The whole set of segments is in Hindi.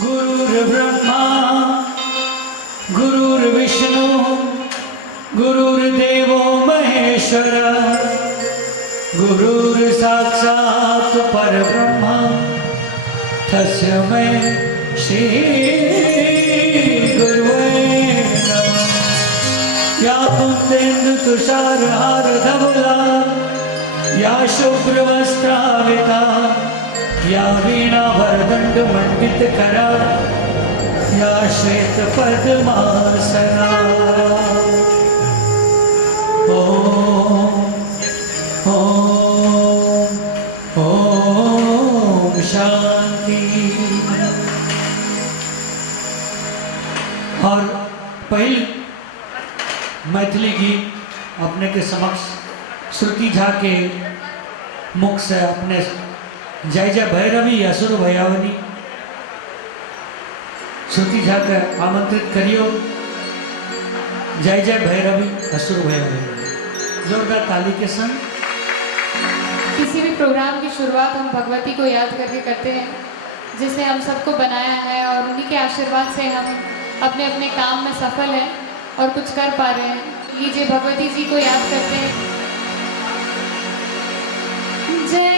गुरुर्ब्रह्मा गुरुर्विष्णु गुरुर्देवो महेश्वर गुरुर्साक्षात् परब्रह्म तस्मै श्री गुरुवे नमः। या कुन्देन्दु तुषारहार धवला या शुभ्रवस्त्राविता या वीणा वरदंड मंडित करा या श्वेत पद्मासना। ओम ओम ओम शांति। और पहली मैथिली गीत अपने के समक्ष श्रुति झा के मुख से अपने जय जय भैरवी असुर भयावनी श्रुति झा के आमंत्रित करियो। जय जय भैरवी असुर भयावनी जोरदार ताली के संग। किसी भी प्रोग्राम की शुरुआत हम भगवती को याद करके करते हैं जिसने हम सबको बनाया है और उन्हीं के आशीर्वाद से हम अपने अपने काम में सफल हैं और कुछ कर पा रहे हैं। लीजिए भगवती जी को याद करते हैं। जय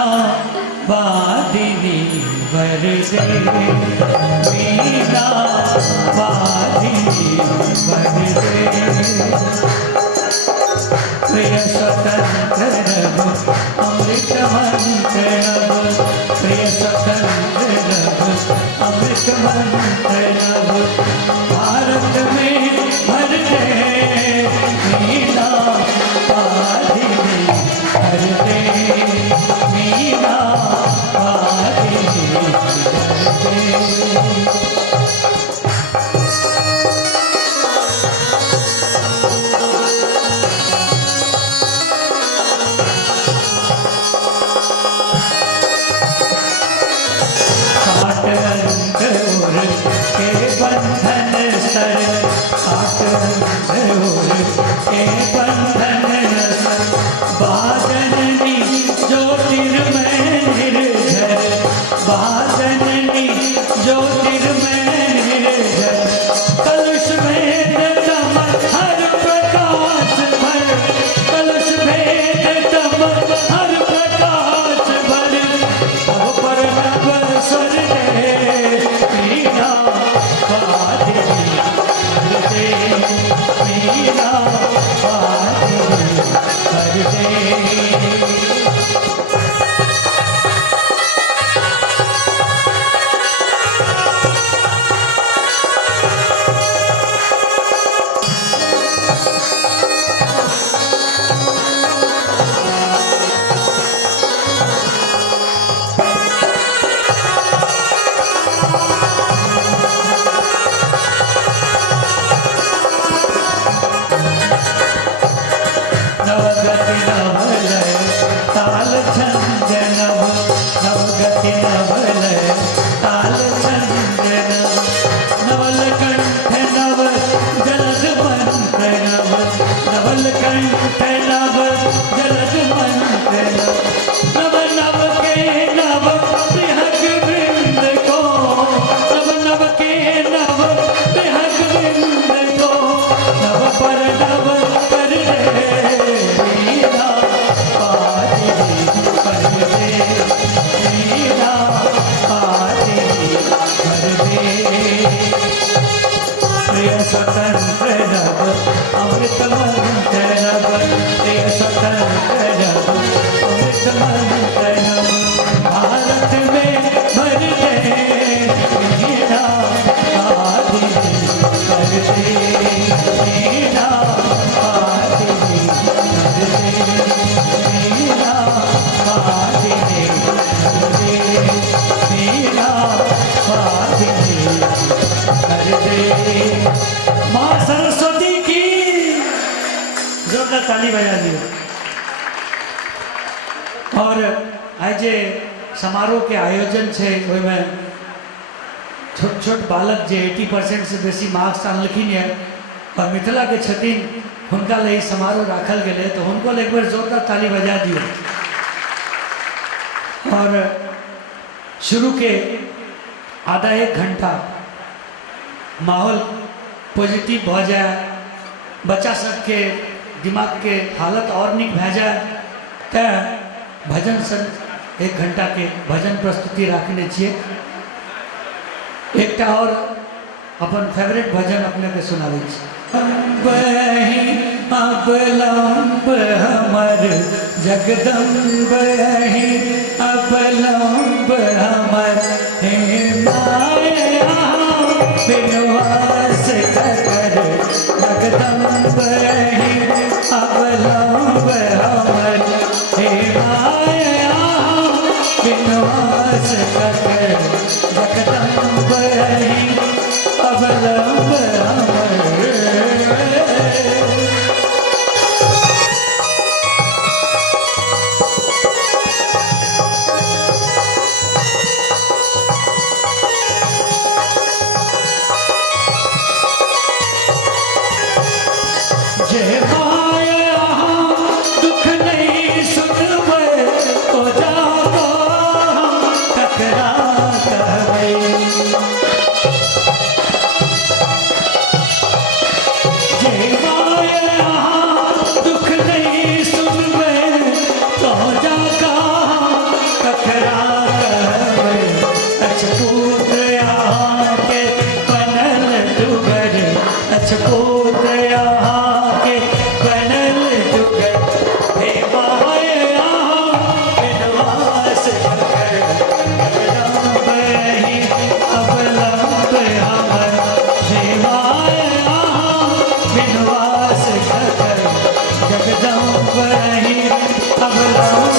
मीना वादिनी वरदे, मीना वादिनी वरदे। प्रिय स्वतंत्र नभ अमृत मंत्र नभ, प्रिय स्वतंत्र नभ अमृत मंत्र नभ, भारत में भर दे मीना वादिनी भर दे, मीना वादिनी भर दे। के बंधन सर, साठ अंधोर के बंधन सर, बाजननी ज्योतिर्मय निर्झर, बाजननी ज्योतिर्मय निर्झर, कलुष भेद तम हर प्रकाश भर, कलुष भेद तम हर प्रकाश भर, अब पर नभ स्वर दे मीना वादिनी भर दे, मीना वादिनी भर दे। नवगति नवलय ताल छंद नव, नवगति नवलय ताल छंद नव, नवल कंठ नव जलद मंत्र नव, नवल कंठ नव जलद मंत्र नव, नव नव के नव बिहग वृंद को, नव नव के नव बिहग वृंद को, नव पर नव कर दे मीना वादिनी भर दे, मीना वादिनी भर दे। प्रिय स्वतंत्र नभ अमृत मंत्र नभ, प्रिय स्वतंत्र नभ अमृत मंत्र नभ, भारत में भर दे मीना वादिनी भर दे, मीना वादिनी भर दे, मीना वादिनी भर दे, मीना वादिनी भर दे। माँ सरस्वती की जोरदार ताली बजा दियो। और आज समारोह के आयोजन छे ओहिमे छोट छोट बालक जे 80% से बेसी मार्क्स आनलखिन है और मिथिला के छथिन हुनका ले समारोह राखल गेले, तो हुनको एक बार जोरदार ताली बजा दियो। और शुरू के आधा एक घंटा माहौल पॉजिटिव भ जाए, बच्चा सबके दिमाग के हालत और निक भए जाए, तो भजन सन 1 घंटा के भजन प्रस्तुति रखने छिए। एकटा और अपन फेवरेट भजन अपने के सुनावे छी। बही अबलंब हमर जगदम्ब ही, अबलंब हमर हे माया बिनवास कर, जगदम्ब ही अबलंब हमर हे माया बिनवास कर, जगदम्ब ही अबलंब हमर। रजपूत यहाँ के बनल जुगल हे माए यहाँ विनवास कर जगदम्ब ही अवलंब हमर हे माए यहाँ विनवास कर जगदम्ब ही अवलंब।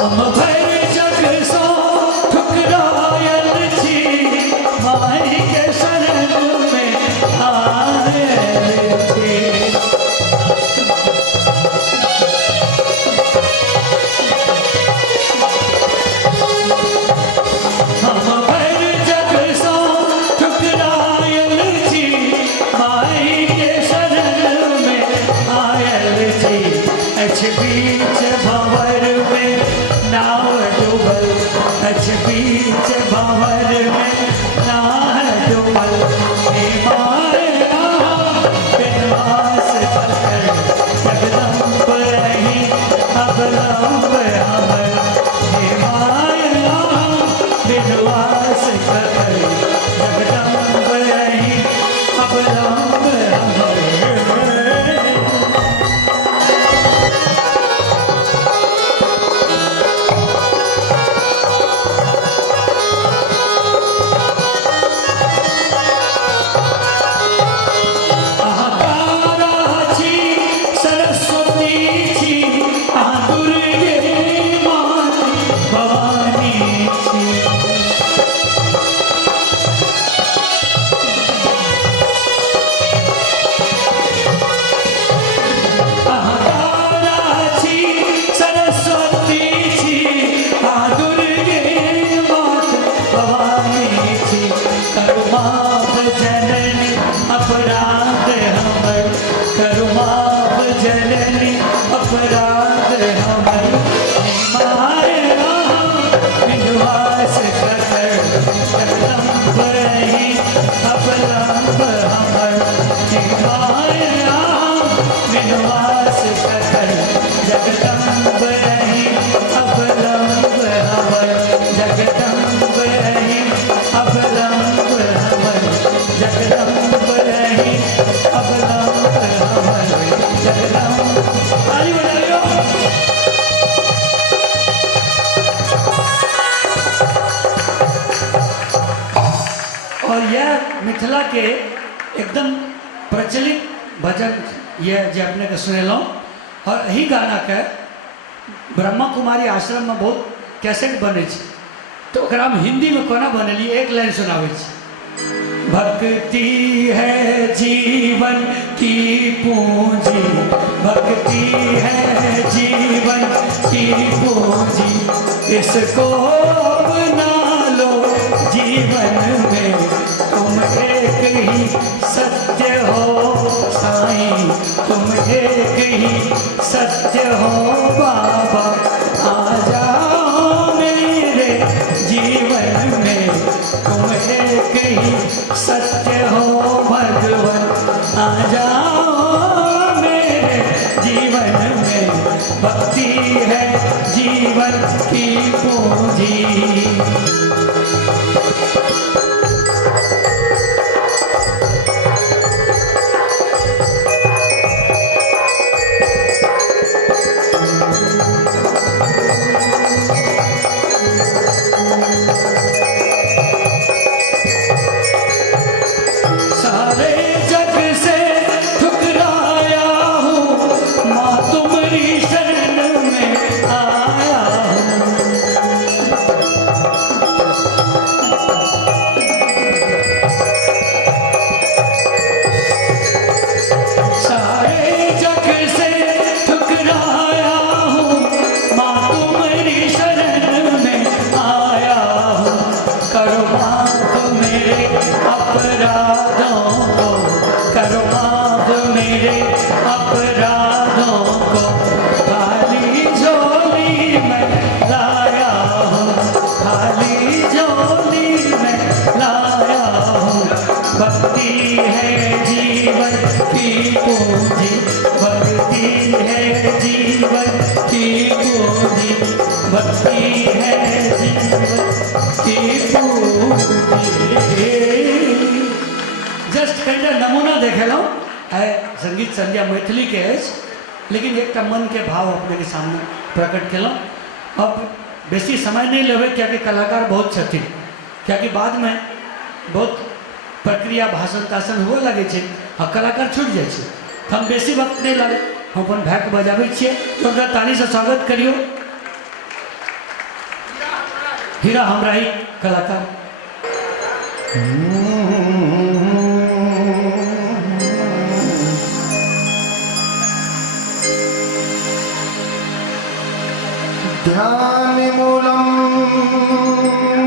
हम भर जग सो ठुकरायल छी माई के शरण में आयल छी। हम भर जग सो ठुकरायल छी माई के शरण में आयल छी। अछ बीच भंवर में नाव डूबल अछ बीच भंवर में नाव डूबल हे माए यहाँ विनवास कर जगदम्ब रही अवलंब हमर हे माए यहाँ विनवास कर जगदम्ब रही अवलंब हमर। अपराध हमर करुमाप जननी अपराध हमर हे माए यहाँ विनवास कर जगदम्ब रही अवलंब हमर हे माए यहाँ विनवास कर जगदम्ब रही अवलंब हमर जगदम्ब रही अवलंब हमर जगदम्ब रही अवलंब हमर जगदम्ब। ताली बजाइयो। और यह मिथिला के एकदम प्रचलित भजन यह जे अपने के सुनेलौं और यही गाना के ब्रह्मा कुमारी आश्रम में बहुत कैसेट बने छै तो ओकरा में हिंदी में कोना बनेलिए एक लाइन सुनाबै छी। भक्ति है जीवन की पूंजी भक्ति है जीवन की पूंजी इसको बना लो जीवन में तुम एक ही सत्य हो साईं तुम एक ही सत्य हो बाबा आ जाओ मेरे जीवन में तुम एक ही सत्य हो भगवन आ जाओ मेरे जीवन में भक्ति है जीवन की पूंजी। सारे जग से ठुकराया हूँ माँ तुम्हारी शरण में आया हूँ। सारे जग से ठुकराया हूँ माँ तुम्हारी शरण में आया हूँ। करो माफ मेरे अपराधों को करो माफ मेरे अपराधों को खाली झोली में लाया हूँ खाली झोली में लाया हूँ। भक्ति है जी जीवन की पूंजी भक्ति है, जीवन की पूंजी भक्ति है, जीवन की पूंजी। जस्ट कहीं नमूना देखे लो है संगीत संध्या मैथिली के अछि, लेकिन एक मन के भाव अपने के सामने प्रकट केलहुँ। अब बेसी समय नहीं लेबै, क्या कलाकार बहुत छथिन, क्या बाद में बहुत प्रक्रिया भाषण ताषण हुए लगे छे और कलाकार छूट जाए छे। हम बेसी वक्त नहीं लगे, हम अपन भाई के बजाबै छियै, तो ताली से स्वागत करियो हीरा हमराही कलाकार। ध्यान मूलम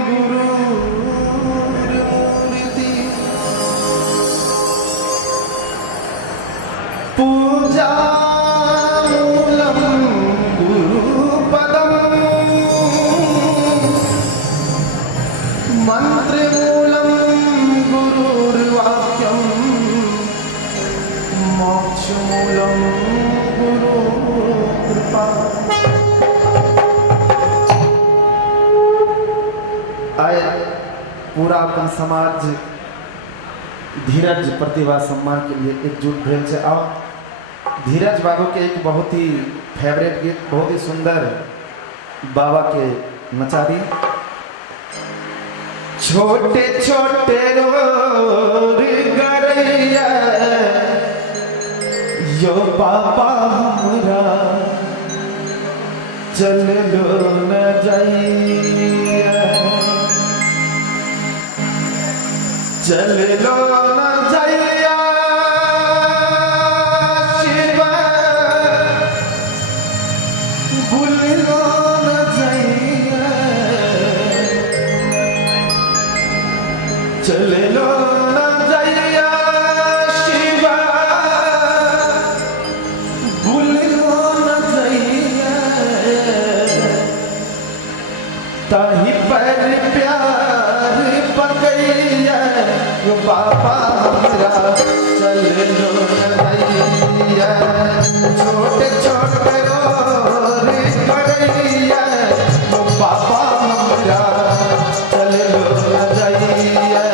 गुरुर्मूर्ति पूजा मूलम गुरुपदम मंत्र मूलम गुरुर्वाक्यम मोक्ष मूलम गुरु कृपा। आए पूरा अपन समाज धीरज प्रतिभा सम्मान के लिए एकजुट भेल छै। आओ धीरज बाबू के एक बहुत ही फेवरेट गीत, बहुत ही सुंदर बाबा के नचा दी। छोटे छोटे रोर गरैया यो बाबा हमरा चल लो न जाइया, चल लो न जाइया शिवा, भूल लो न जाइया, चल लो न जाइया शिवा, भूल लो न जाइया, ताही पर प्यार पकैया यो बाबा हमरा चल लो नैया। छोटे छोटे रोर गरैया यो बाबा हमरा चल लो नैया,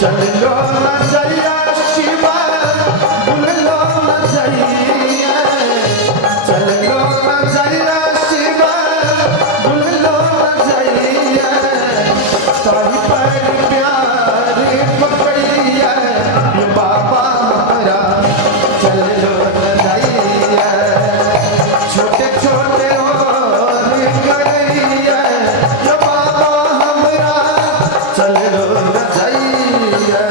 चल लो नैया शिवा, भूल लो नैया, चल लो नैया शिवा, भूल लो नैया, ताही पर प्यार पकड़िया यो बाबा हमरा चल लो नैया। छोटे छोटे और गरैया यो बाबा हमरा चल लो नैया।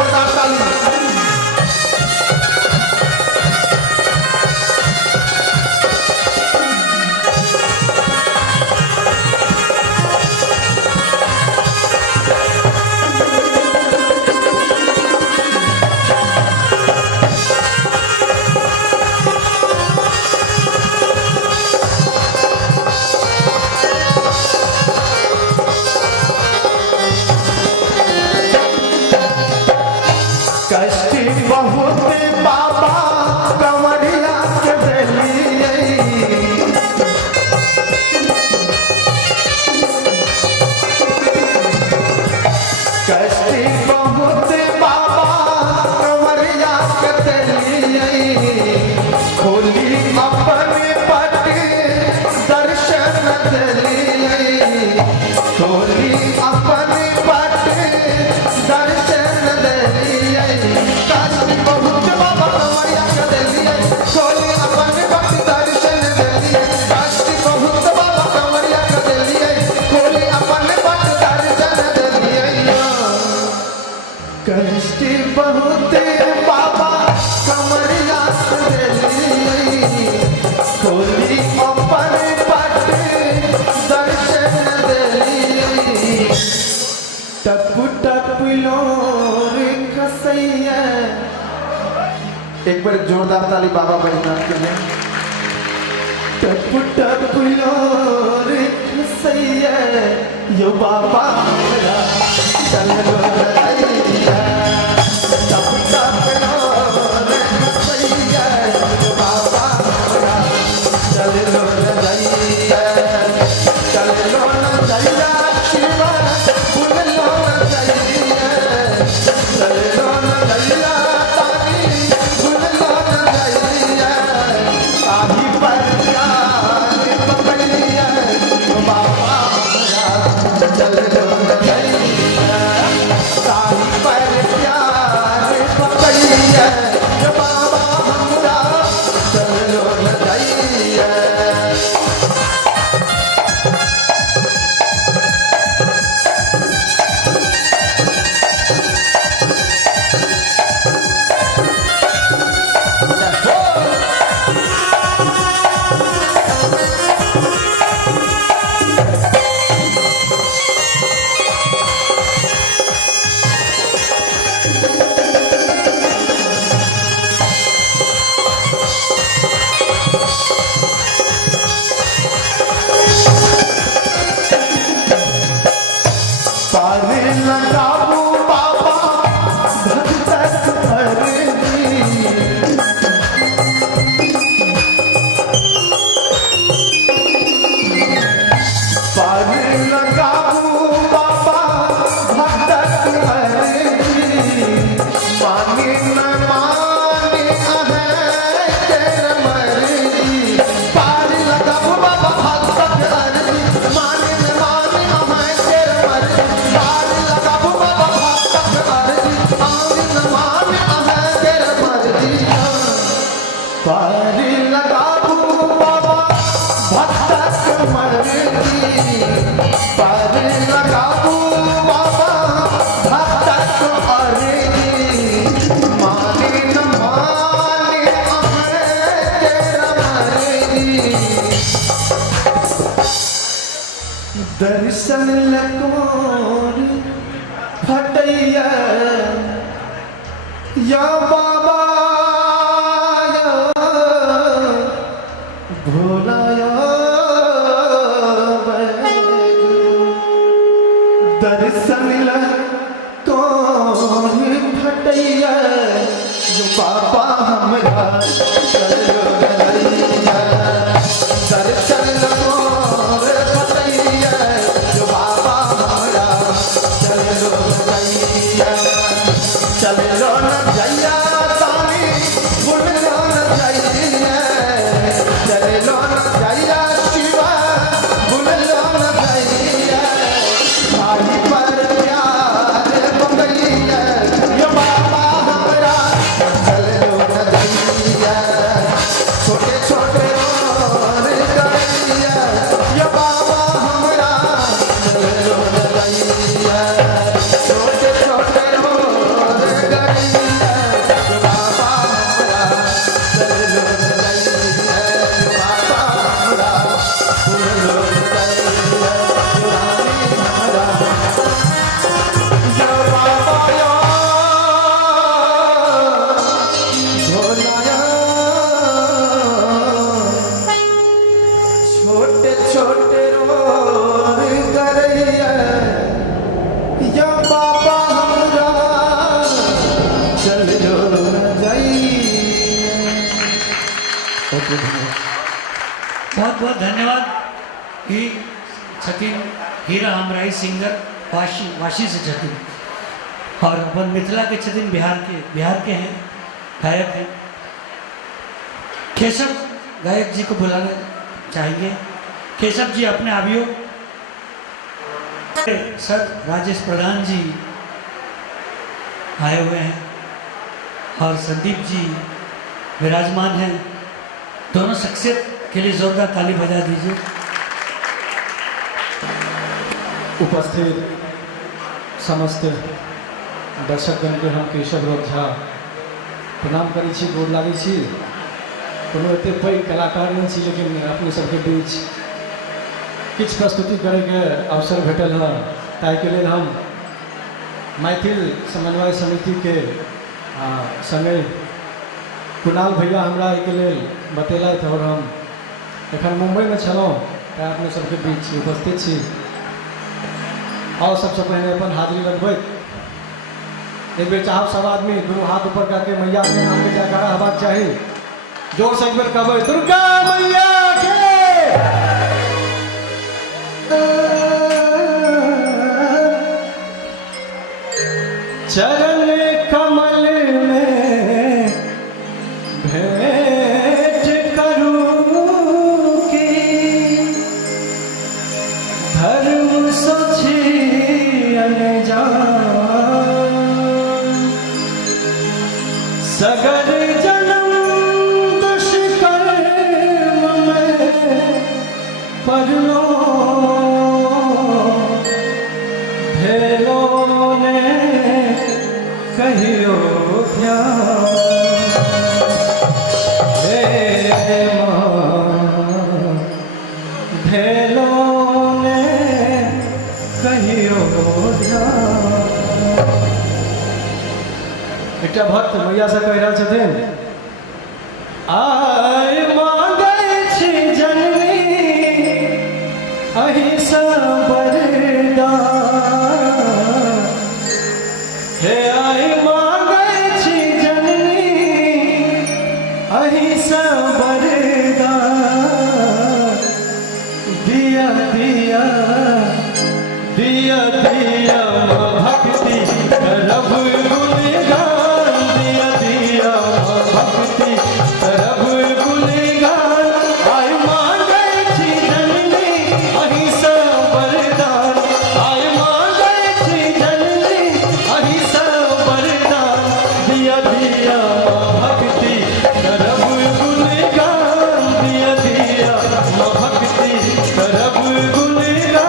जोरदार ताली। कष्टी बहुत बाबा कमरिया के देलिए, कष्टी बहुत बाबा कमरिया के देलिए, खोली अपने पट दर्शन देलिए, खोली अपने पट दर्शन देलिए, कष्टी बहुत बाबा कमरिया के देलिए, खोली अपने पट दर्शन देलिए, कष्टी बहुत बाबा कमरिया के देलिए, खोली अपने पट दर्शन देलिए, कष्टी बहुत बाबा कमरिया के देलिए, खोली अपने पट दर्शन देलिए, टप टप लोर खसैया। एक बार जोरदार ताली बाबा बैजनाथ के लिए। टप टप लोर खसैया यो बाबा मेरा चल लो रैया, टप टप लोर खसैया यो बाबा मेरा चल लो रैया, चल लो रैया शिवा भूल लो रैया, चल लो रैया तारी भूल लो रैया, आही पर प्यार पकड़िया बाबा मेरा चल लो रैया, ताही पर प्यार पकड़िया बाबा हमरा चल लो रैया। पारे लगाबू बाबा भक्तक भरनी, पारे लगाबू बाबा भक्तक भरनी, माने न माने है तेरा मर्जी, पारे लगाबू बाबा भक्तक भरनी, माने न माने है तेरा मर्जी, पारे लगाबू बाबा भक्तक भरनी, माने न माने है तेरा मर्जी, पारे लगाबू बाबा भक्तक मर्जी, पारे लगाबू बाबा भक्तक मर्जी, माने न माने है तेरा मर्जी, दर्शन लकोर फटैया या बाबा या भोला या बैजू, दर्शन लकोर फटैया जो बाबा हमरा चल लो रैया, दर्शन लकोर फटैया जो बाबा हमरा चल लो रैया, चल लो रैया। बहुत धन्यवाद। बहुत बहुत धन्यवाद कि छथिन हीरा हमराई सिंगर वाशी से छथिन और अपन मिथिला के छथिन बिहार के हैं, गायक हैं। केशव गायक जी को बुलाना चाहेंगे। केशव जी अपने आवियो। सर राजेश प्रधान जी आए हुए हैं और संदीप जी विराजमान हैं। दोनों शख्सियत के लिए जोरदार ताली बजा दीजिए। उपस्थित समस्त दर्शकगण के हम केशव झा प्रणाम करै छी, गोर लागै छी। कोनो एते पैघ कलाकार नहीं छी, लेकिन अपने सबके बीच किछु प्रस्तुति करैके अवसर भेटल है, ताहिके लेल हम मैथिल समन्वय समिति के संगे कुणाल भैया हमरा एहिके लेल बतेलथि और हम एखन मुंबई में छलहुँ, तैँ अपने सबके बीच उपस्थित छी। और सबसे पहले अपन हाजिरी लगबैत एक बेर चाहब सब आदमी दुनू हाथ ऊपर करके मैया के नाम पे जयकारा हेबाक चाही। जोर से एक बेर कहबै दुर्गा मैया के। चरण कमल में भेंट करूं की धर्म सोची अनजान सगर जन्म दुष्कर्म में पड़लो भेलो ने कहियो ध्यान हे मां भेलो ने कहियो ध्यान। एकटा भक्त मैया से कह रहल छथिन, आइ मांगै छी जननी अहिंसा वरदान। हे आइ मांगै छी जननी अहिंसा वरदान। दिया दिया दिया दिया भक्ति करब गुणगान। दिया दिया भक्ति करब गुणगान। आइ मांगै छी जननी अहिंसा वरदान। आइ मांगै छी जननी अहिंसा वरदान। दिया दिया भक्ति करब गुणगान। दिया दिया भक्ति करब गुणगान।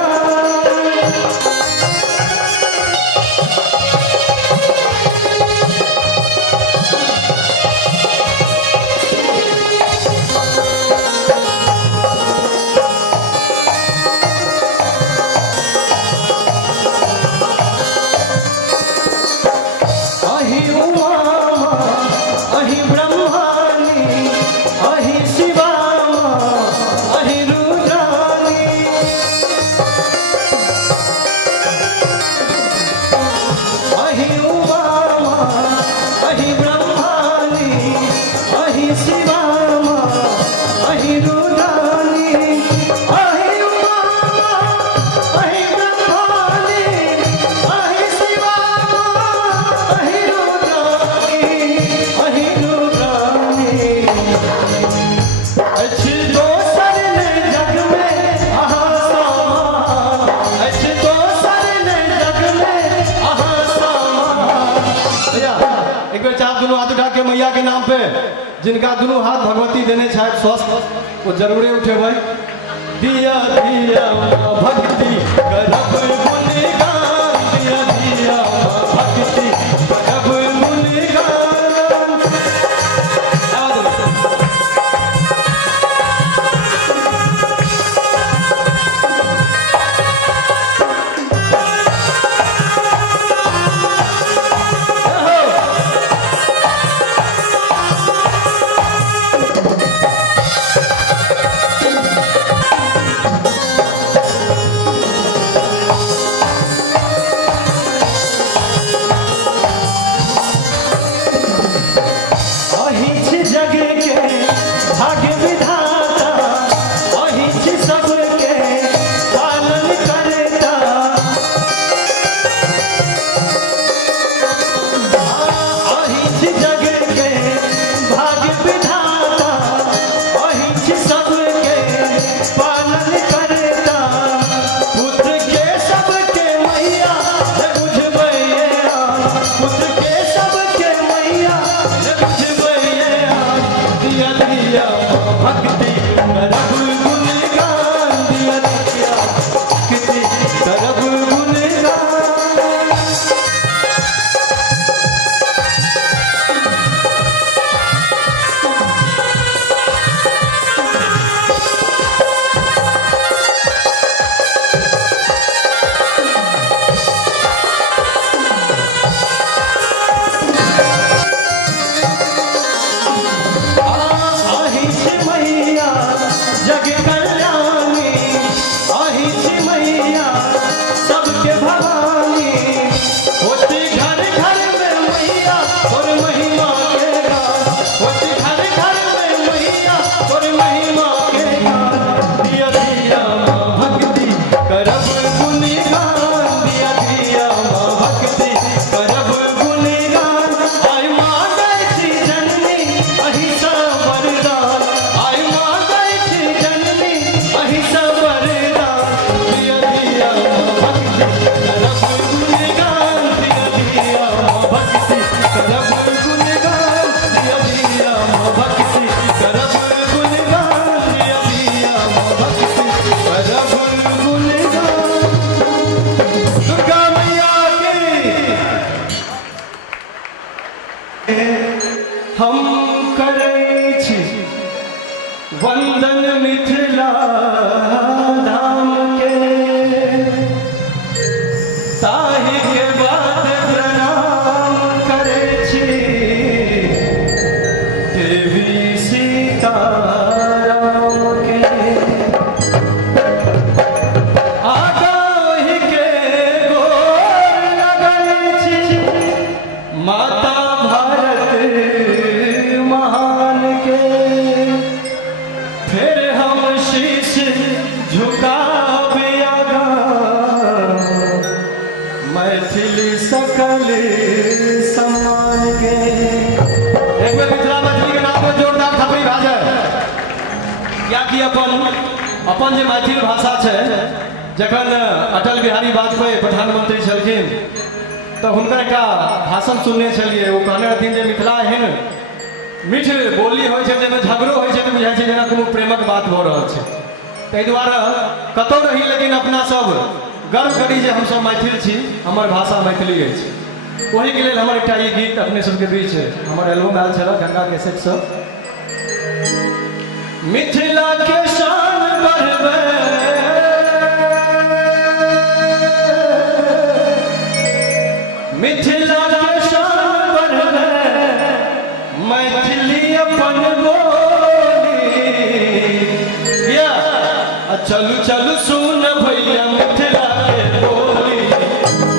अहि उमा अहि ब्रह्मानी अहि शिवा अहि रुद्रानी। अहि उमा अहि ब्रह्मानी अहि शिवा अहि रुद्रानी। अहि उमा अहि ब्रह्मानी अहि शिवा अहि रुद्रानी। अहि रुद्रानी अछि दोसर नहि जग में अहाँ समान। अछि दोसर नहि जग में अहाँ समान। भैया एक बेर चाप दुनू हाथ उठा के मैया के नाम पे जिनका दुनू हाथ भगवती देने छथि स्वस्थ, वो जरूरे उठेबै। दिया दिया भक्ति करब गुणगान। दिया दिया भक्ति करब गुणगान। याद रखो। हम करै छी वंदन मिथिला धाम के, ताहि के बाद प्रणाम करै छी देवी सीताराम के। आगाही के गोर लगै छी माता भारत महान के, फिर हम शीश झुकाबे आगा मैथिली सकल सम्मान के। एक बेर मिथिला मैथिली के नाम पर जोरदार थापड़ी भए जाए, कियाकि अपन जे मैथिल भाषा छै, जखन अटल बिहारी वाजपेयी प्रधानमंत्री छलखिन तऽ हुनकर एकटा भाषण सुनने छलियै। ओ कहने रहथिन जे मिथिला एहन मीठ बोली होइ छै जाहिमे झगड़ो होइ छै तऽ बुझाइ छै जेना कोनो प्रेमक बात भऽ रहल छै। ताहि दुआरे कतौ रही लेकिन अपना सब गर्व करी जे हमसब मैथिल छी, हमर भाषा मैथिली अछि। ओही के लेल हमर एकटा ई गीत अपने सबके बीच हमर एल्बम आयल छल गंगा कैसेट से। मिथिला के शान बढ़बै मिथिला के शान बढ़बै मैथिली अपन बोली। चलू चलू सुन भैया मिथिला के बोली,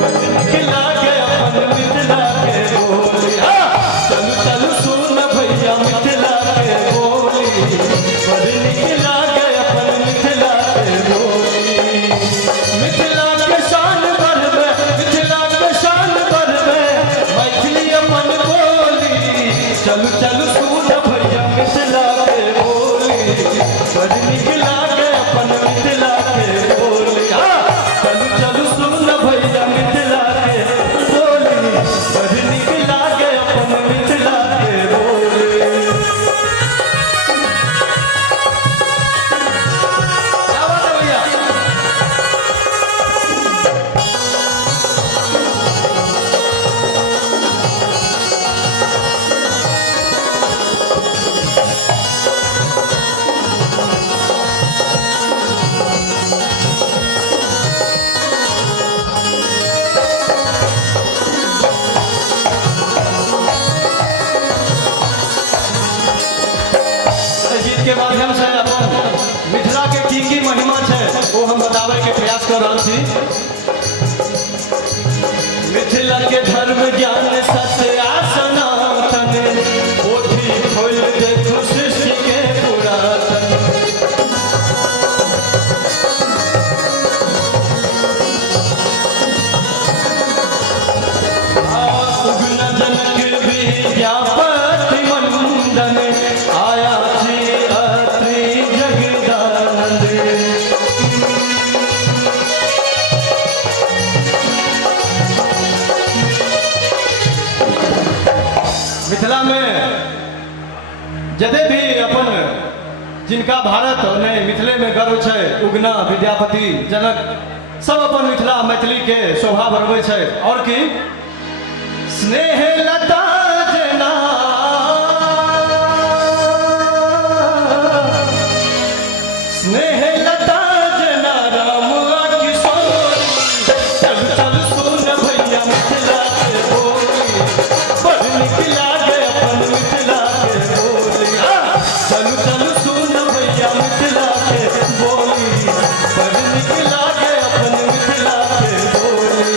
मिथिला के अपन मिथिला के बोली। चलू चलू सुन भैया मिथिला के बोली, बड़ नीक लागे अपन मिथिला के बोली। मिथिला के शान बढ़बै मिथिला के शान बढ़बै मैथिली अपन बोली। चलू चलू सुन भैया मिथिला के बोली, बड़ नीक लागे अपन मिथिला के बोली। चलू चलू सुन भैया मिथिला के बोली, बड़ नीक लागे अपन मिथिला के बोली। क्या बात है भैया? गीत के माध्यम से अपन मिथिला के की महिमा है वो हम बतावे के प्रयास कर रहा छी। मिथिला के धर्म ज्ञान सत्य सनातन, पोथी खोल देखो सृष्टि के पुरातन। उगन जनक विद्यापति मंडन, आया श्री अत्रि जगदानंद। मिथिला में जदे भी अपन जिनका भारत ने मिथिले में गर्व छै, उगना विद्यापति जनक सब अपन मिथिला मैथिली के शोभा बढ़बै छै। और की स्नेह लता जना स्नेह लता जना राम किशोरी। चल चल सुन भैया मिथिला के बोली, बड़ नीक लागे अपन मिथिला के बोली। चल चल सुन भैया मिथिला के बोली, बड़ नीक लागे अपन मिथिला के बोली।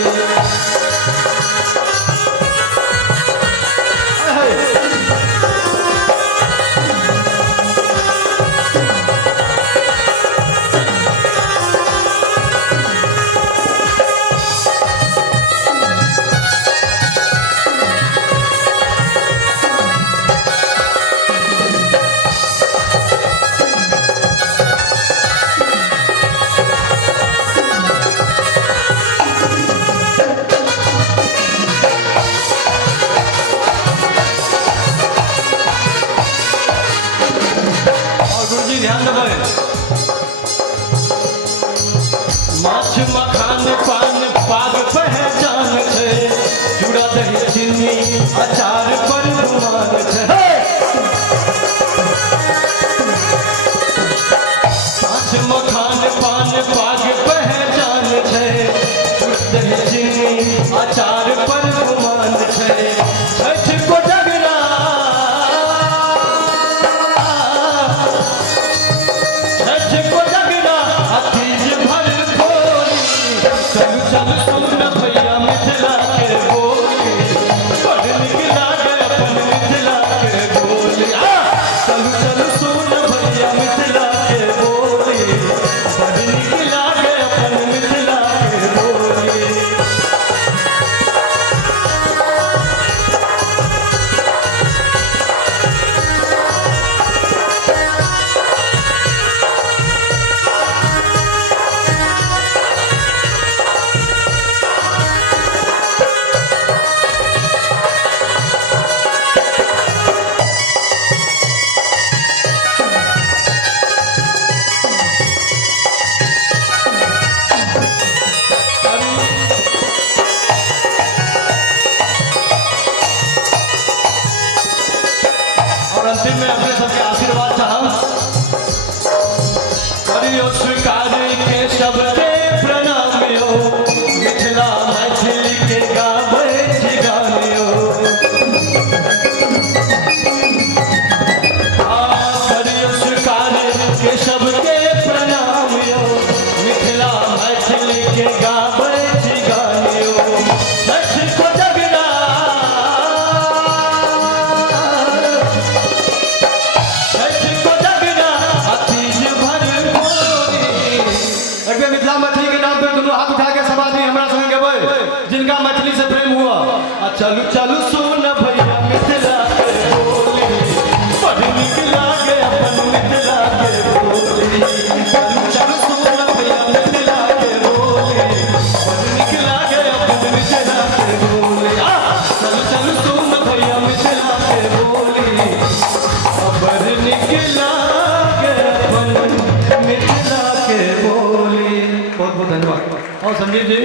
संदीप जी।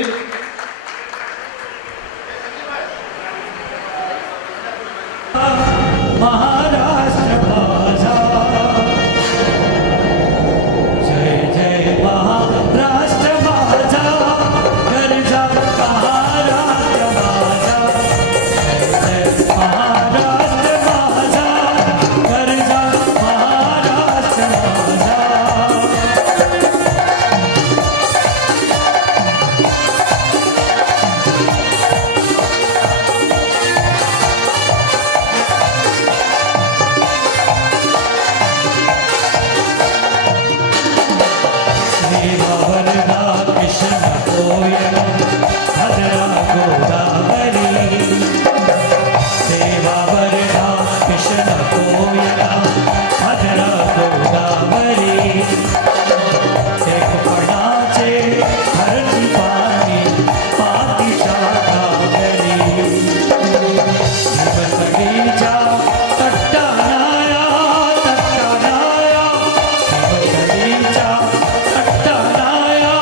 महाराष्ट्र माझा, जय जय महाराष्ट्र माझा, गरजा महाराष्ट्र माझा, जय जय महाराष्ट्र माझा, गरजा महाराष्ट्र माझा. देवावरदा कृष्ण कोयना भद्रा गोदावरी, देवावरदा कृष्ण कोयना भद्रा गोदावरी, एक पणाचे धरती पाणी पातीच्या घागरी, जीवकडीच्या तट्टानाया तट्टानाया, जीवकडीच्या तट्टानाया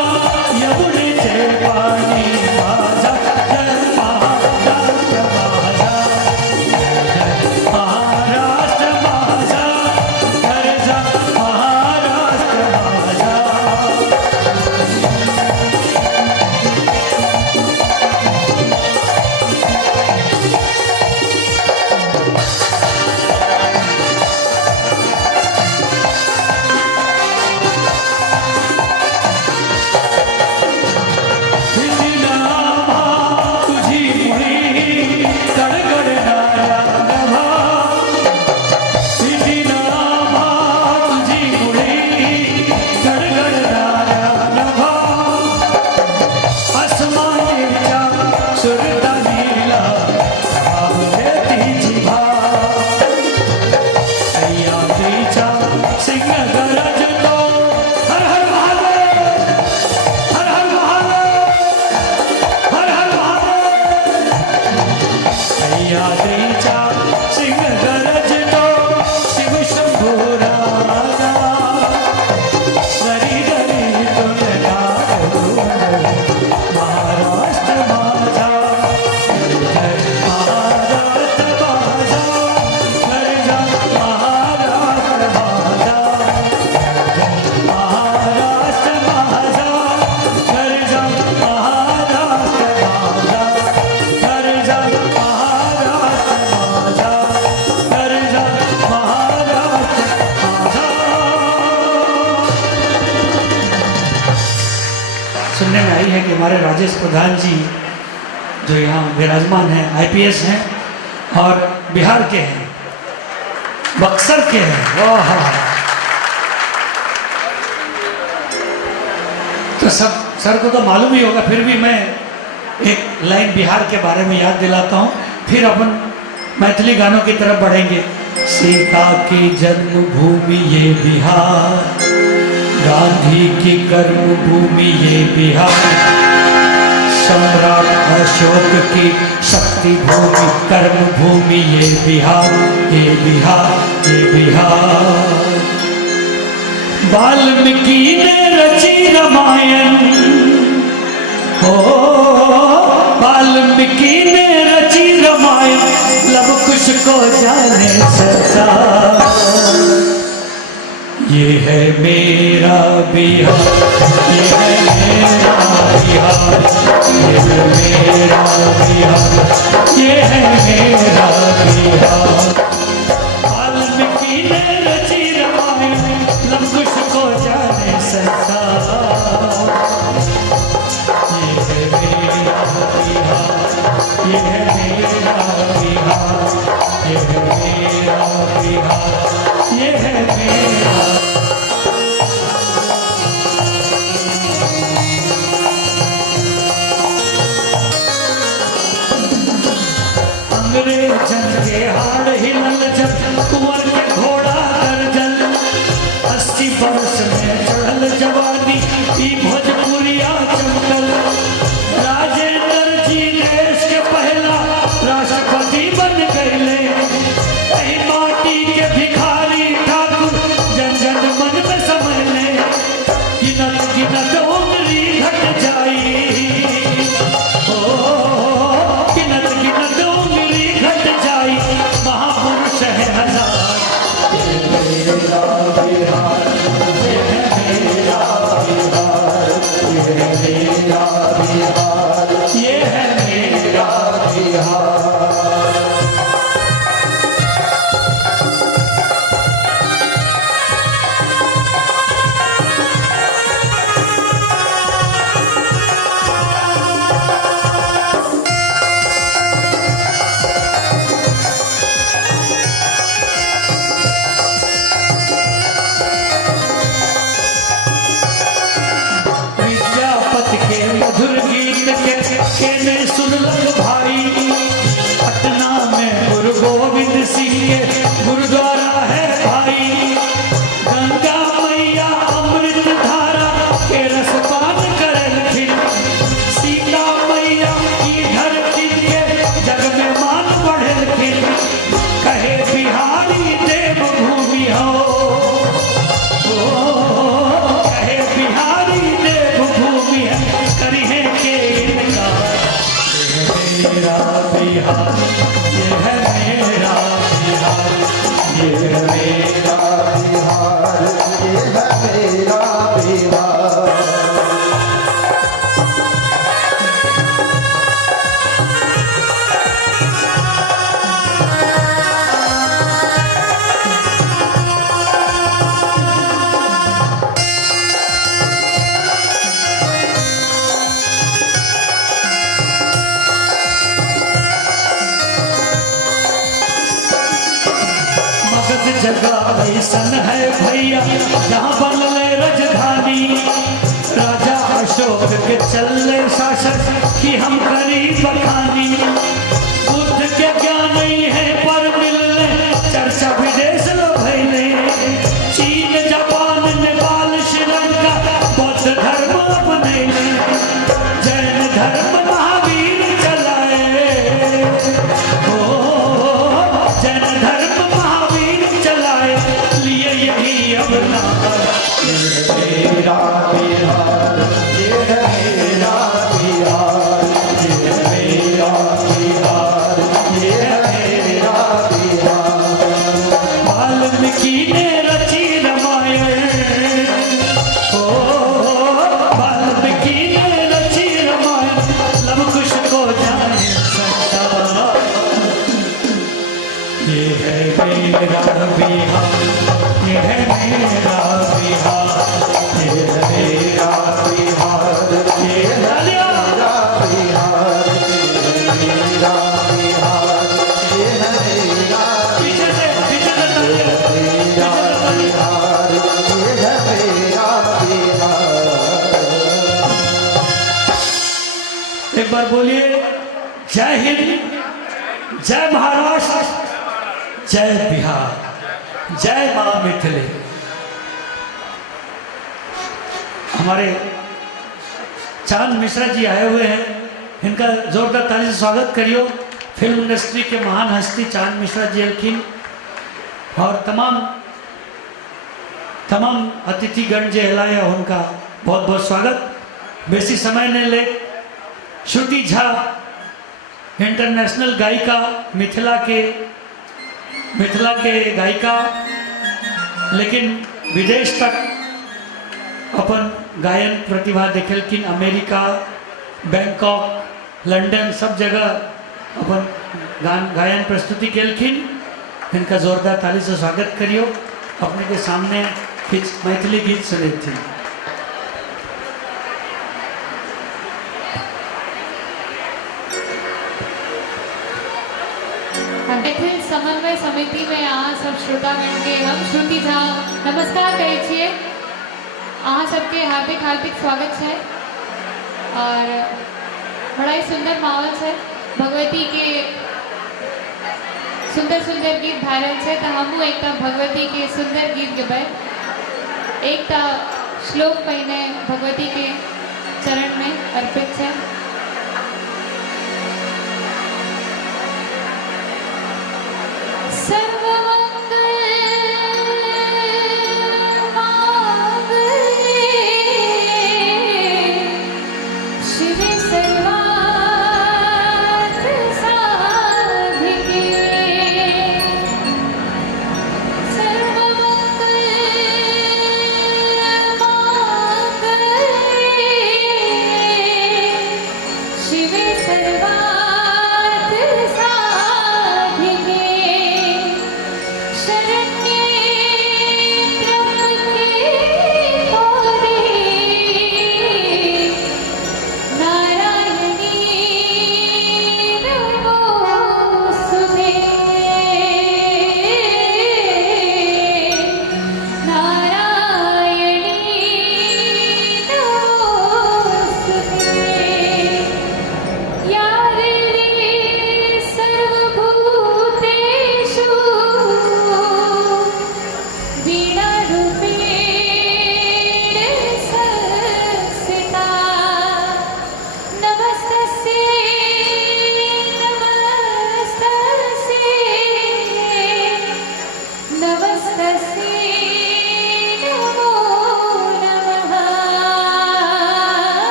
यमुनेचे पाणी माझा, जय महाराष्ट्र माझा, जय महाराष्ट्र माझा, गरजा महाराष्ट्र माझा. नामा तुझी मुळी गडगडणाऱ्या नभा, नामा तुझी मुळी गडगडणाऱ्या नभा, अस्मानेच्या सुरतानीला भावले तिची भा, सह्याद्रीच्या सिंह गरजतो, हर हर महादेव, हर हर महादेव, हर हर महादेव. सह्याद्रीच्या सिंह गरजतो, शिव शंभो राजा, घरी घरी तुझ्या महाराष्ट्र माझा, जय महाराष्ट्र माझा, गरजा महाराष्ट्र माझा, महाराष्ट्र माझा, गरजा महाराष्ट्र माझा, गरजा महाराष्ट्र माझा, गरजा महाराष्ट्र माझा. सुनने में आई है कि हमारे राजेश प्रधान जी जो यहाँ विराजमान हैं, आईपीएस हैं और बिहार के हैं, बक्सर के हैं. वाह, तो सब सर को तो मालूम ही होगा, फिर भी मैं एक लाइन बिहार के बारे में याद दिलाता हूँ, फिर अपन मैथिली गानों की तरफ बढ़ेंगे. सीता की जन्मभूमि ये बिहार, गांधी की कर्मभूमि ये बिहार, सम्राट अशोक की शक्ति भूमि कर्म भूमि ये बिहार, ये बिहार, ये बिहार. वाल्मीकि ने रची रामायण, हो वाल्मीकि ने रची रामायण, लव कुश को जाने संसार. ये है मेरा बिहार, ये है मेरा बिहार, ये है मेरा बिहार, ये है मेरा बिहार. वाल्मीकि ने रची रामायण, लव कुश को जाने संसार. ये है मेरा बिहार, ये है मेरा बिहार, ये है मेरा बिहार, ये है मेरा. अंग्रेजन के हाड़ हिलल जब कुंवर के घोड़ा दर्जन, 80 वर्ष में चढ़ल जवानी ई भोजपुरिया चमकल. राजेंद्र जी देश के पहला राष्ट्रपति बन गए, कहीं माटी के भिखारी ठाकुर जन जन मन में समझ ले. गिनत गिनत उंगली घट जाई, गोविंद सिंह के गुरुद्वारा है भाई, गंगा मैया अमृत धारा के रसपान करलखिन, सीता मैया की धरती के जग में मान बढ़लखिन, कहे बिहारी देव भूमि हो, कहे बिहारी देव भूमि है, करिहे के इनकार, मेरा बिहार, ये है मेरा बिहार, ये है मेरा बिहार, ये है मेरा बिहार। मगध जगह ऐसन है भैया जहाँ बनले राजधानी, राजा अशोक के चले शासन की हम करी बखानी, बुद्ध के ज्ञान नहीं है पर मिलले चर्चा विदेश लो भैले, चीन जापान नेपाल श्रीलंका बौद्ध धर्म अपनैले, जैन धर्म महावीर चलाए, जैन धर्म महावीर चलाए, लिए यही अवतार, ये है मेरा बिहार, ये है मेरा बिहार, ये है मेरा बिहार, ये है मेरा बिहार। वाल्मीकि ने रची रामायण, वाल्मीकि ने रची रामायण, लव कुश को जाने संसार, ये है मेरा बिहार, ये है मेरा बिहार, ये है मेरा बिहार, ये है मेरा बिहार, मेरा बिहार, ये है मेरा पीछे से तालियां। मेरा बिहार, ये है मेरा बिहार। एक बार बोलिए जय हिंद, जय महाराष्ट्र, जय बिहार, जय मां मिथिले। हमारे चांद मिश्रा जी आए हुए हैं, इनका जोरदार ताली से स्वागत करियो। फिल्म इंडस्ट्री के महान हस्ती चांद मिश्रा जी अलखिन और तमाम अतिथिगण जे हलाया उनका बहुत बहुत स्वागत। बेसी समय ने ले, श्रुति झा इंटरनेशनल गायिका, मिथिला के गायिका, लेकिन विदेश तक अपन गायन प्रतिभा देखलखिन, अमेरिका, बैंकॉक, लंदन सब जगह अपन गायन प्रस्तुति केलखिन। इनका जोरदार ताली से स्वागत करियो। अपने के सामने मैथिली गीत सुने थी। मैथिल समन्वय समिति में अहाँ सब श्रोतागण के हम श्रुति झा नमस्कार कहै छियै। अहाँ सबके हार्दिक हार्दिक स्वागत है और बड़ा ही सुंदर माहौल है। भगवती के सुंदर सुंदर गीत भए रहल छै, तो हमहूँ एक भगवती के सुंदर गीत गेबै। एक श्लोक पहिने भगवती के चरण में अर्पित है।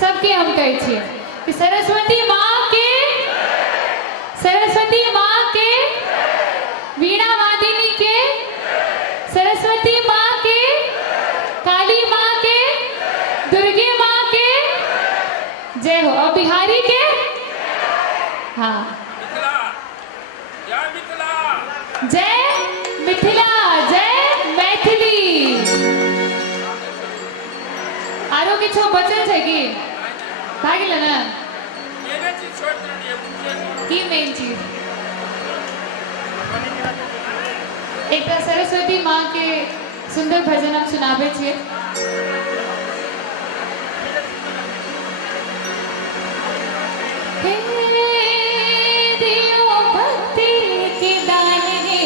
सबके हम कहै छियै कि सरस्वती माँ के, सरस्वती माँ के, वीणा वादिनी के, सरस्वती माँ के, काली माँ के, दुर्गे माँ के जय हो। और बिहारी के हाँ जय मिथिला, जय मैथिली। आरो किछो बचल छै कि भए गेलै ने? की मेन चीज? एकटा सरस्वती माँ के सुंदर भजन हम सुनाबै छियै। हे दियो भक्ति के दान रे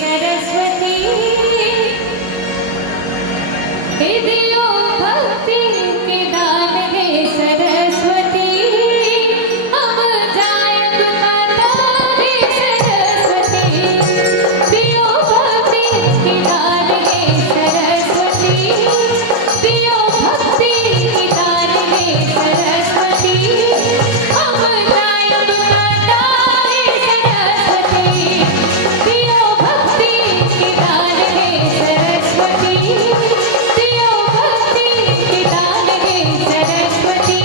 सरस्वती, हे दियो भक्ति के दान रे सरस्वती, हम जायब काटा रे सरस्वती, दियो भक्ति के दान रे सरस्वती, दियो भक्ति के दान रे सरस्वती, हम जायब काटा रे सरस्वती, दियो भक्ति के दान रे सरस्वती, दियो भक्ति के दान रे सरस्वती,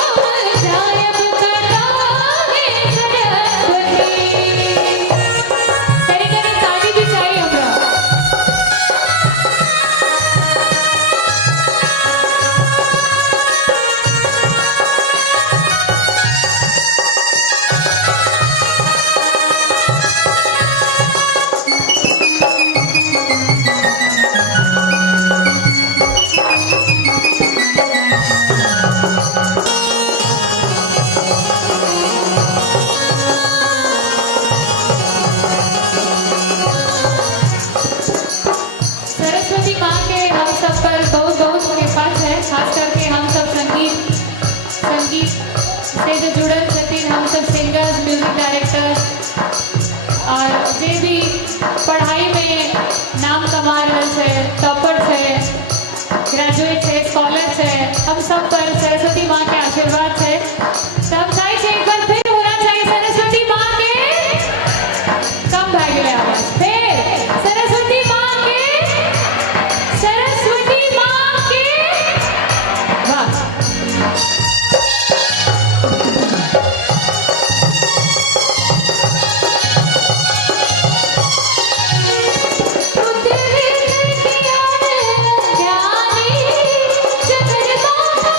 हम जायब काटा रे सरस्वती। करी करी ताली भी चाहिए हमरा। सरस्वती माँ के हम सब पर बहुत बहुत कृपा है, खास करके हम सब संगीत से जो जुड़ल छथिन, हम सब सिंगर्स, म्यूजिक डायरेक्टर्स और जे भी पढ़ाई में नाम कमा रहल छै, टॉपर छै, ग्रेजुएट छै, स्कॉलर छै, हम सब पर सरस्वती माँ के आशीर्वाद है। सब चाहे छै एक बार फिर होना चाहिए सरस्वती माँ के। कम भए गेलै आवाज। फिर सरस्वती माँ के, सरस्वती माँ के। वाह। उतरे किया ज्ञानी जगन्माता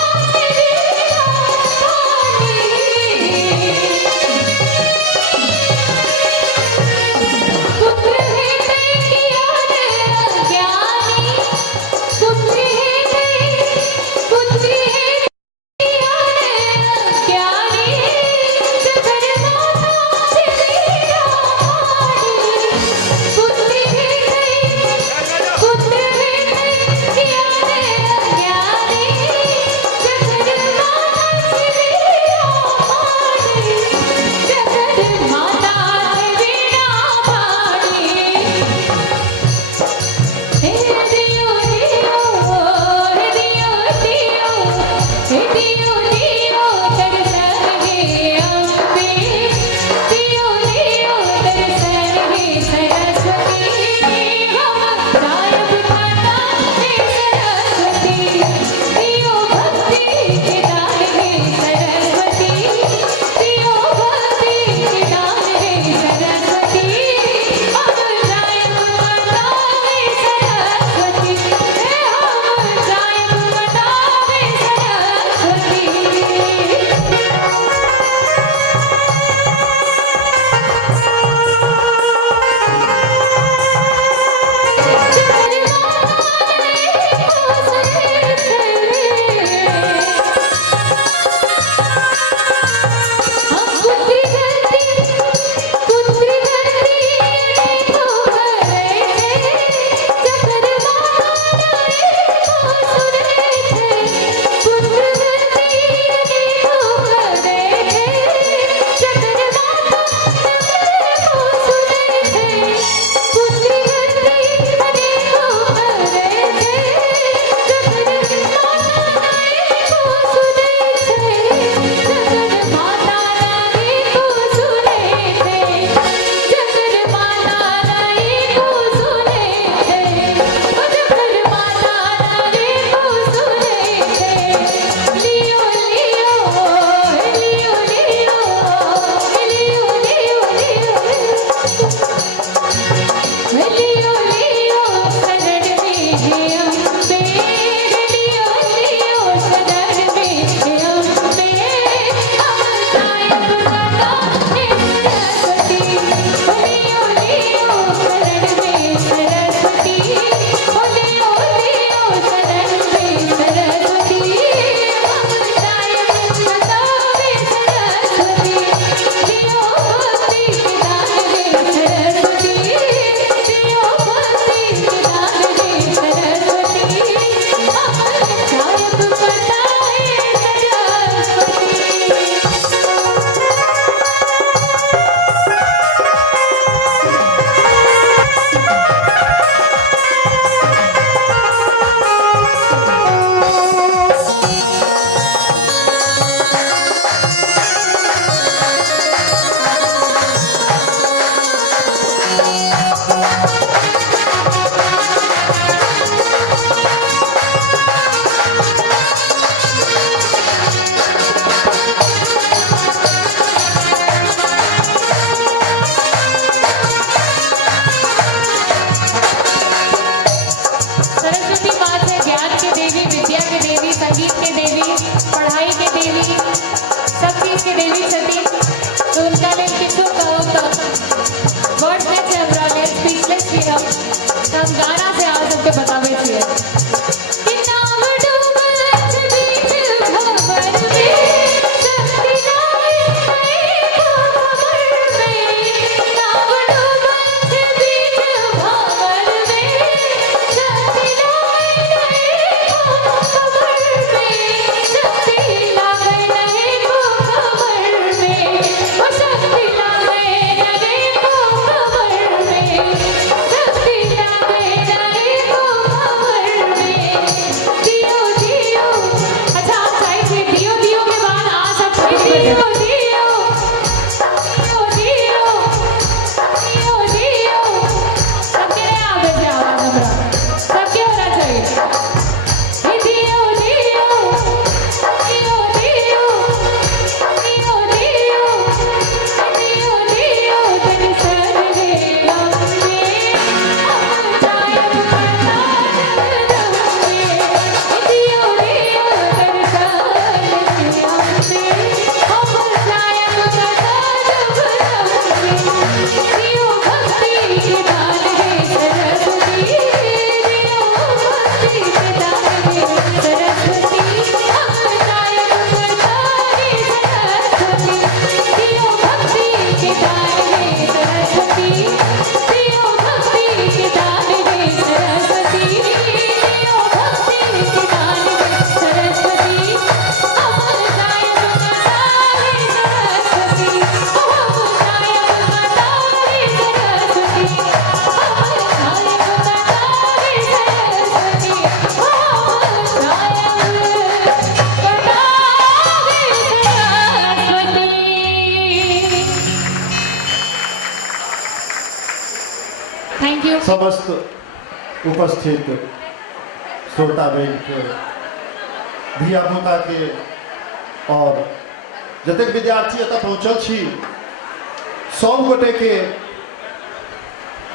समस्त उपस्थित श्रोता बेन के धिया पुता के और जतेक विद्यार्थी एतऽ पहुँचल छी सब गोटे के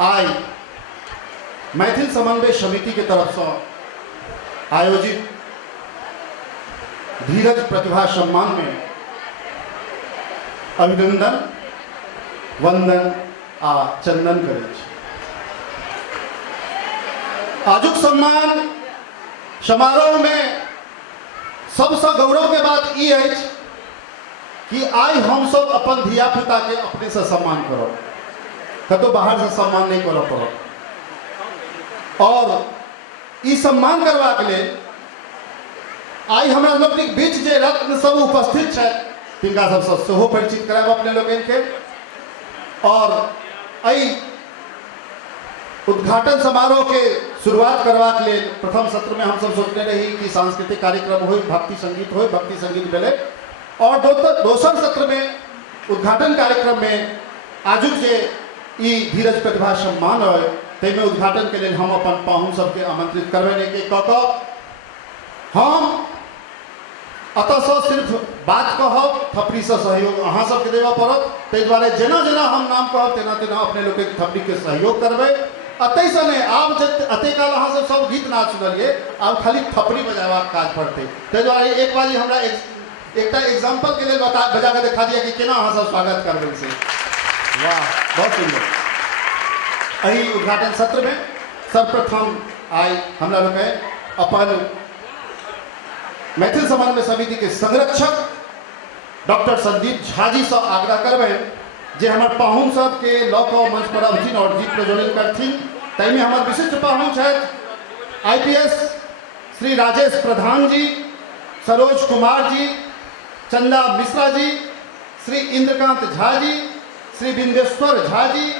आइ मैथिल समन्वय समिति के तरफ से आयोजित धीरज प्रतिभा सम्मान में अभिनंदन वंदन आ चंदन करै छी। आजुक सम्मान समारोह में सबसे गौरव के बात ई अछि कि आई हम सब अपन धिया पुता के अपने से सम्मान करब, कतो बाहर से सम्मान नहीं करऽ पड़त। और ई सम्मान करबाक लेल आई हमरा लोकनिक बीच जे रत्न सब उपस्थित छथि तिनका सबसँ सेहो परिचित करायब अपने लोकनि के। और एहि उद्घाटन समारोह के शुरुआत करबाक लेल प्रथम सत्र में हम सब सोचने रही कि सांस्कृतिक कार्यक्रम हो, भक्ति संगीत भेलै। और दोसर सत्र में उद्घाटन कार्यक्रम में आजुक जे ई धीरज प्रतिभा सम्मान है ताहिमे उद्घाटन के लिए हम अपन पाहुन सबके आमंत्रित करबे के कऽ कऽ हम अतः सिर्फ बात कहब, थपड़ी से सहयोग अहाँ सबके देबऽ पड़त। ताहि दुआरे जेना जेना हम नाम कहब तेना तेना अपने लोग थपड़ी के सहयोग करबै। अतै से नहीं आब अते काल अहाँ सब गीत ना सुनलिए, आब खाली थपड़ी बजाबाक काज पड़तै। ताहि दुआरे एक बाजी हमरा एकटा एग्जाम्पल के लिए बजा के दिखा दिया कि केना अहाँ सब स्वागत करबै से। वाह, बहुत सुंदर। एहि उद्घाटन सत्र में सर्वप्रथम आई हमरा लोग अपन मैथिल समन्वय समिति के संरक्षक डॉक्टर संदीप झा जी से आग्रह करबे जे हमर पाहुन सब के लऽ कऽ मंच पर अबथिन और दीप प्रज्वलन करथिन। ताहिमे हमर विशिष्ट पाहुन छथि IPS श्री राजेश प्रधान जी, सरोज कुमार जी, चंदा मिश्रा जी, श्री इंद्रकांत झा जी, श्री बिंदेश्वर झा जी,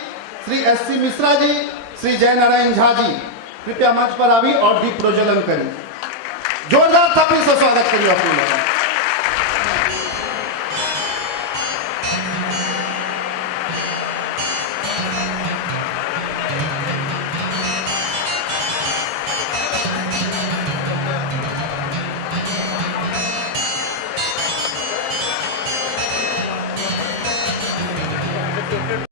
श्री SC मिश्रा जी, श्री जयनारायण झा जी। कृपया मंच पर आवी और दीप प्रज्वलन करें। जोरदार ताली से स्वागत करिए अपने लोग।